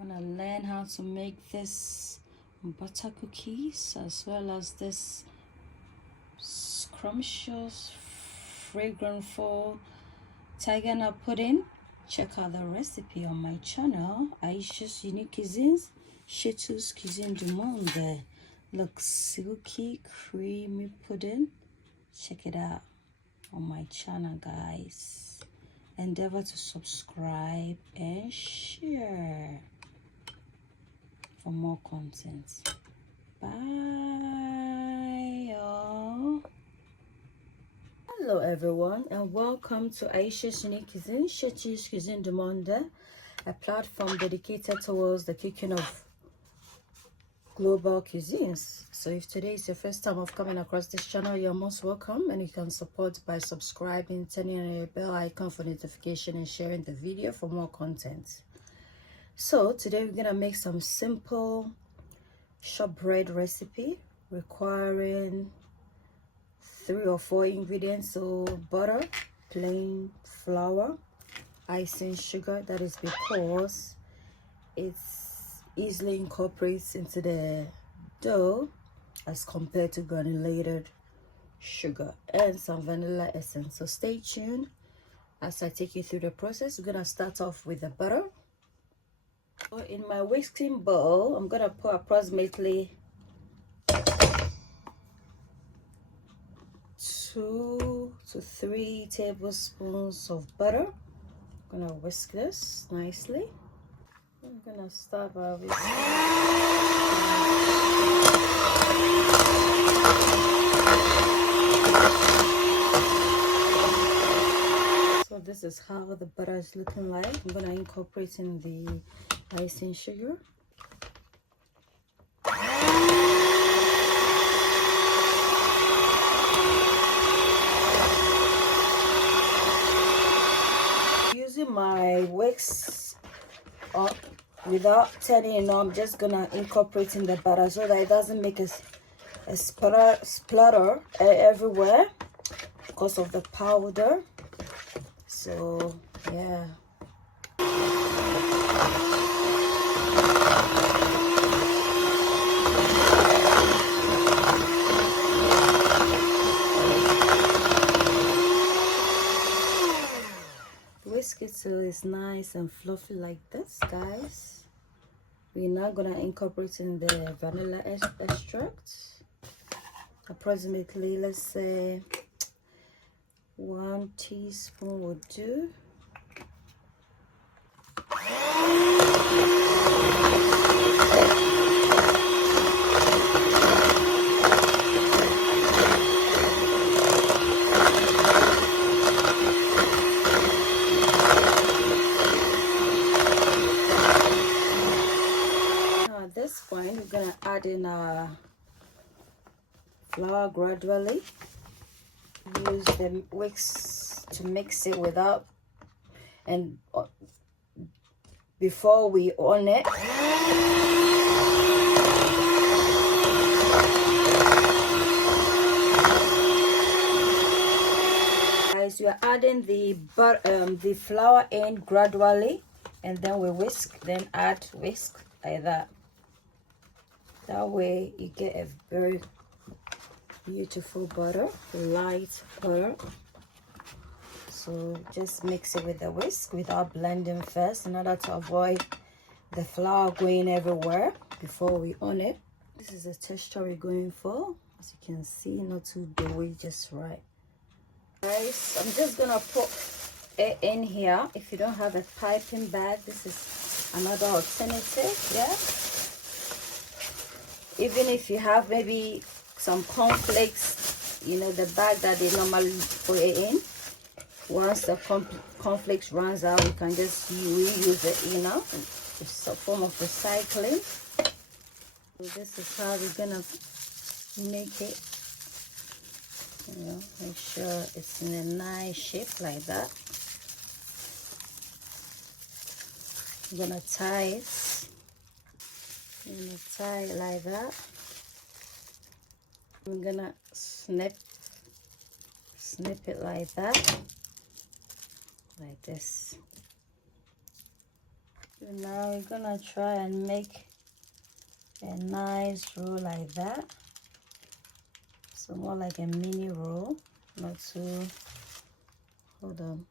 I'm gonna learn how to make this butter cookies as well as this scrumptious, fragrantful tiger nut pudding. Check out the recipe on my channel, Ayesha's Unique Cuisines, Shitu's Cuisine du Monde. Look, silky, creamy pudding. Check it out on my channel, guys. Endeavor to subscribe and share for more content. Bye, y'all. Hello everyone, and welcome to Ayesha's Unique Cuisine, Shitu's Cuisine du Monde, a platform dedicated towards the cooking of global cuisines. So if today is your first time of coming across this channel, you're most welcome, and you can support by subscribing, turning on your bell icon for notification, and sharing the video for more content. So today we're gonna make some simple shortbread recipe requiring 3 or 4 ingredients. So butter, plain flour, icing sugar. That is because it's easily incorporates into the dough as compared to granulated sugar, and some vanilla essence. So stay tuned as I take you through the process. We're gonna start off with the butter. So in my whisking bowl, I'm gonna put approximately 2 to 3 tablespoons of butter. I'm gonna whisk this nicely. I'm gonna start by whisking. So this is how the butter is looking like. I'm gonna incorporate in the icing sugar. Using my whisk up without turning it on, I'm just gonna incorporate in the butter so that it doesn't make a splatter everywhere because of the powder. So yeah, whisk it so it's nice and fluffy like this, guys. We're now gonna incorporate in the vanilla extract. Approximately, let's say 1 teaspoon would do. At this point, we're gonna add in our flour gradually. Use the whisk to mix it without, and before we on it, guys, we are adding the flour in gradually, and then we whisk, then add whisk like that. That way you get a very beautiful butter, light butter. So just mix it with the whisk without blending first, in order to avoid the flour going everywhere before we on it. This is the texture we're going for. As you can see, not too doughy, just right. Guys, I'm just gonna put it in here. If you don't have a piping bag, this is another alternative. Yeah, even if you have maybe some cornflakes, you know, the bag that they normally put it in, once the cornflakes runs out, you can just reuse it, you know. It's a form of recycling. So this is how we're gonna make it, you know. Make sure it's in a nice shape like that. I'm gonna tie it. I'm gonna tie it like that. I'm gonna snip it like that, like this. So now we're gonna try and make a nice roll like that. So more like a mini roll, not too. Hold on.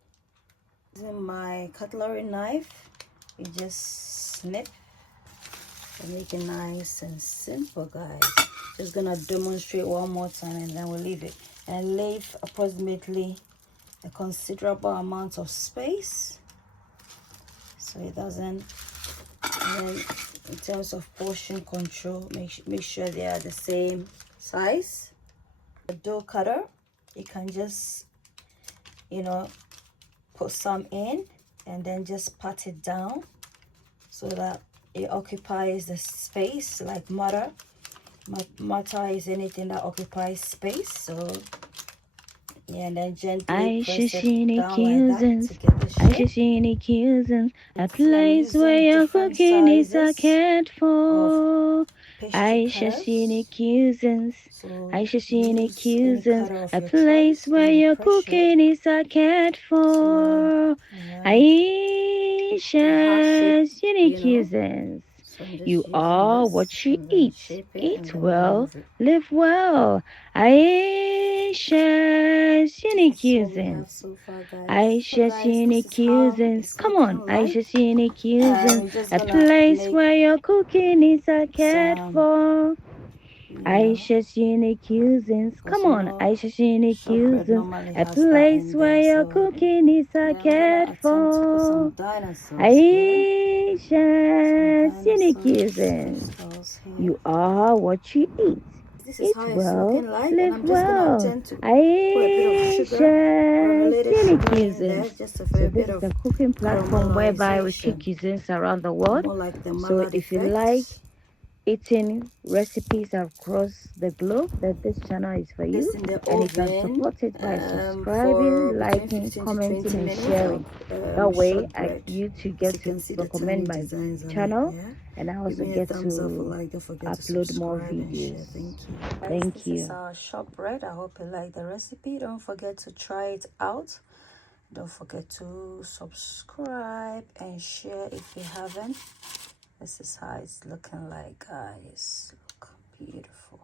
Using my cutlery knife, you just snip and make it nice and simple, guys. Just gonna demonstrate one more time and then we'll leave it. And leave approximately a considerable amount of space so it doesn't. And then in terms of portion control, make sure they are the same size. The dough cutter, you can just, you know, put some in and then just pat it down so that it occupies the space. Like mortar is anything that occupies space. So yeah, and then gently press it down like that to get the shape. A place where your cooking is a cared for. Pastry cuisines. So Cuisines. of A your place choice, where any your pressure. cooking is a cared So for. yeah, a heart shape, Aisha's unique you know. cuisines. So I'm You just using are this. what you I'm gonna eat. shape it and Eat then we'll well, move it. live well. Aisha's unique This is what we cuisines. have so far, guys. So Aisha's guys, this unique is how cuisines. it's Come on, looking like. Aisha's unique And cuisines. we're just A gonna place make where your cooking is a cared some, for. you know, Aisha's unique cuisines. because Come you on, know Aisha's unique shortbread cuisines. normally A has that place in where there. your So cooking is a then I'm gonna cared attempt to put some for. dinosaurs here. Some Aisha's unique dinosaurs, cuisines. crystals here. You are what you eat. This is Eat how it's well, looking like, and live I'm just gonna well. attempt to put a bit of sugar, Aisha's granulated unique sugar in there, cuisines. just for So a bit this is of a cooking platform whereby we take caramelization, cuisines around the world. more like the So malad if you like effect. eating recipes across the globe, then this channel is for This you. in the And you can oven support it by for subscribing, between liking, 15 to 20 commenting, and minutes of sharing. That way, shortbread. you too As get you to can see the tiny recommend my designs on it. channel, Yeah, and I give also me a get thumbs up or to like. Don't forget to upload more subscribe and videos. share. Thank you, guys. Thank This is you. our shortbread. I hope you like the recipe. Don't forget to try it out. Don't forget to subscribe and share if you haven't. This is how it's looking like, guys. Look beautiful.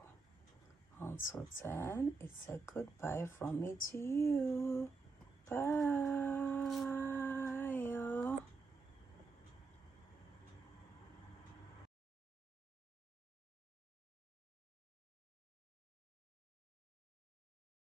Until then, it's a goodbye from me to you.